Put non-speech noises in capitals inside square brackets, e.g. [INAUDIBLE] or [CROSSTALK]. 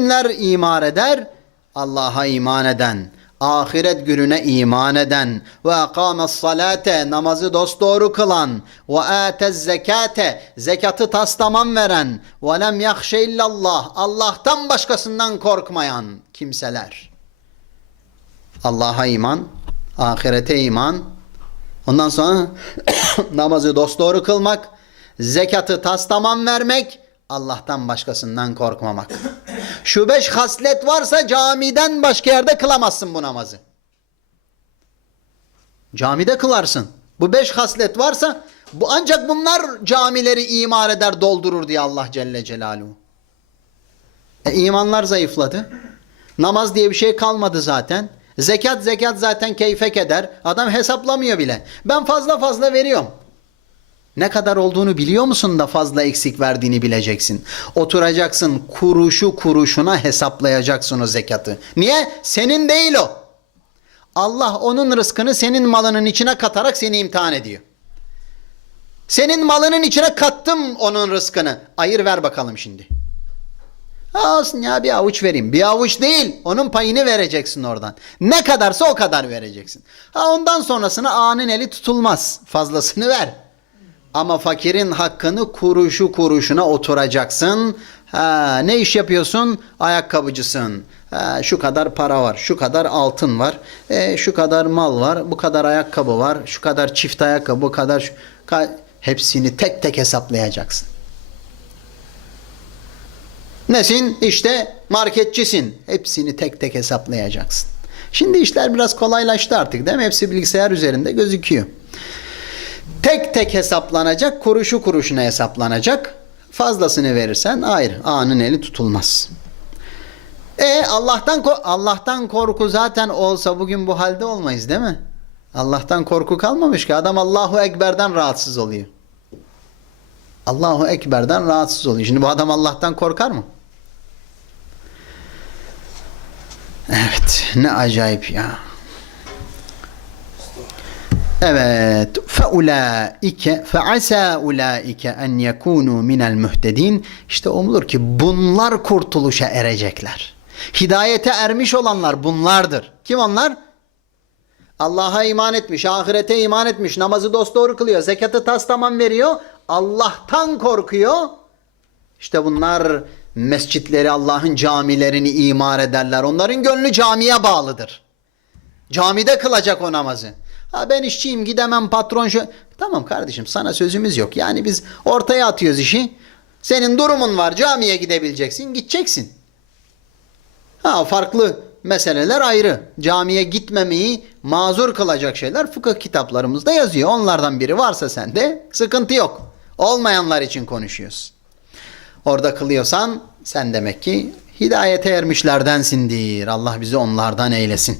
Kimler iman eder? Allah'a iman eden, ahiret gününe iman eden ve akames salate namazı dosdoğru kılan ve atez zekate zekatı taslaman veren ve lem yahşe illallah Allah'tan başkasından korkmayan kimseler. Allah'a iman, ahirete iman, ondan sonra [COUGHS] namazı dosdoğru kılmak, zekatı taslaman vermek, Allah'tan başkasından korkmamak. Şu beş haslet varsa camiden başka yerde kılamazsın bu namazı. Camide kılarsın. Bu beş haslet varsa bu ancak bunlar camileri imar eder doldurur diye Allah Celle Celaluhu. E, imanlar zayıfladı. Namaz diye bir şey kalmadı zaten. Zekat zekat zaten keyfek eder. Adam hesaplamıyor bile. Ben fazla fazla veriyorum. Ne kadar olduğunu biliyor musun da fazla eksik verdiğini bileceksin. Oturacaksın kuruşu kuruşuna hesaplayacaksın o zekatı. Niye? Senin değil o. Allah onun rızkını senin malının içine katarak seni imtihan ediyor. Senin malının içine kattım onun rızkını. Ayır ver bakalım şimdi. Olsun ya bir avuç vereyim. Bir avuç değil. Onun payını vereceksin oradan. Ne kadarsa o kadar vereceksin. Ha ondan sonrasını ağanın eli tutulmaz. Fazlasını ver. Ama fakirin hakkını kuruşu kuruşuna oturacaksın. Ha, ne iş yapıyorsun? Ayakkabıcısın. Ha, şu kadar para var, şu kadar altın var, e, şu kadar mal var, bu kadar ayakkabı var, şu kadar çift ayakkabı, bu kadar... Şu, ka- hepsini tek tek hesaplayacaksın. Nesin? İşte marketçisin. Hepsini tek tek hesaplayacaksın. Şimdi işler biraz kolaylaştı artık değil mi? Hepsi bilgisayar üzerinde gözüküyor. Tek tek hesaplanacak, kuruşu kuruşuna hesaplanacak. Fazlasını verirsen ayrı. Ağanın eli tutulmaz. E Allah'tan Allah'tan korku zaten olsa bugün bu halde olmayız değil mi? Allah'tan korku kalmamış ki adam Allahu Ekber'den rahatsız oluyor. Allahu Ekber'den rahatsız oluyor. Şimdi bu adam Allah'tan korkar mı? Evet, ne acayip ya. Evet. فَاُولَٰئِكَ فَعَسَى اُولَٰئِكَ اَنْ يَكُونُوا مِنَ الْمُهْتَد۪ينَ İşte umulur ki bunlar kurtuluşa erecekler. Hidayete ermiş olanlar bunlardır. Kim onlar? Allah'a iman etmiş, ahirete iman etmiş, namazı dosdoğru kılıyor, zekatı tas tamam veriyor, Allah'tan korkuyor. İşte bunlar mescitleri, Allah'ın camilerini imar ederler. Onların gönlü camiye bağlıdır. Camide kılacak o namazı. Ha ben işçiyim gidemem patron şu. Tamam kardeşim sana sözümüz yok. Yani biz ortaya atıyoruz işi. Senin durumun var camiye gidebileceksin gideceksin. Ha farklı meseleler ayrı. Camiye gitmemeyi mazur kılacak şeyler fıkıh kitaplarımızda yazıyor. Onlardan biri varsa sende sıkıntı yok. Olmayanlar için konuşuyoruz. Orada kılıyorsan sen demek ki hidayete ermişlerdensindir. Allah bizi onlardan eylesin.